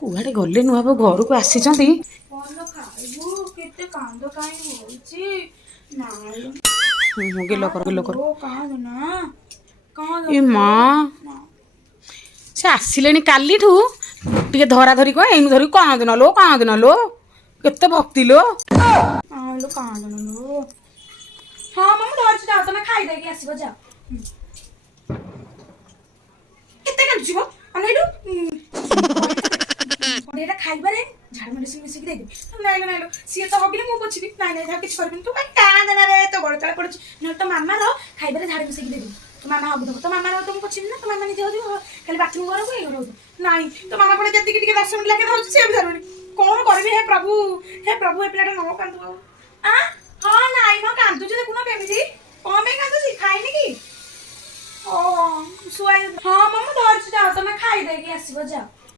କୁଆଡ଼େ ଗଲେ ନୂଆବୋଉ ଘରକୁ ଆସିଛନ୍ତି। କଣ ଖାଇବୁ? କେତେ କାନ୍ଦ କାହିଁ ହଉଛି? ଗେଲ କର ଗେଲ କର। ଏ ମା ସେ ଆସିଲେଣି କାଲିଠୁ ଟିକେ ଧରା ଧରି କହ ଏଇନୁ ଧରି କାନ୍ଦନା ଲୋ କେତେ ଭକ୍ତି ଲୋ। କାନ୍ଦନା ଲୋ। ହଁ ମୁଁ ଧରିଛି ଯାଅ ତମେ ଖାଇଦେଇକି ଆସିବ ଯାଅ। କେତେ କାନ୍ଦୁଛି ଅନେଇଲୁ ଏଇଟା ଖାଇବାରେ ଝାଡୁ ମେଡିସିନ ମିଶିକି ଦେଇଦେବି। ନାଇଁ ସିଏ ତ ହଗିଲେ ମୁଁ ପୋଛିବି। ନାଇଁ ଯାହା କିଛି କରିବିନି ତୁ କାଇଁ କାନ୍ଦନା ରେ ତୋ ଗୋଡ଼ ତଳେ ପଡୁଛି। ନହେଲେ ତୋ ମାମାର ଖାଇବାରେ ଝାଡୁ ମିଶିକି ଦେଇଦେବି। ତୋ ମାମା ହଗୁଦବ ତୋ ମାମାର ତ ମୁଁ ପୋଛିବି ନା। ତୋ ମାମା ନିଜେ ହଉଥିବ ଖାଲି ବାଥରୁମ ଘରକୁ ଏଇ ଘର ହଉଥିବ। ନାଇଁ ତୋ ମାମା ପଟେ ଯେତିକି ଟିକେ 10 ମିନିଟ୍ ଲାଗେ ଧରୁଛି ସିଏ ବି ଧରୁନି। କଣ କରିବି ହେ ପ୍ରଭୁ ଏ ପିଲାଟା ନ କାନ୍ଦୁ ଆଉ। ହଁ ନାଇଁ ମ କାନ୍ଦୁଛି ଦେଖୁନ କେମିତି। କଣ ପାଇଁ କାନ୍ଦୁଛି? ଖାଇନି କି? ଓହୋ ଶୁଆଇ ହଁ ମୁଁ ଧରିଛି ଯାଅ ତମେ ଖାଇଦେଇକି ଆସିବ ଯାଅ।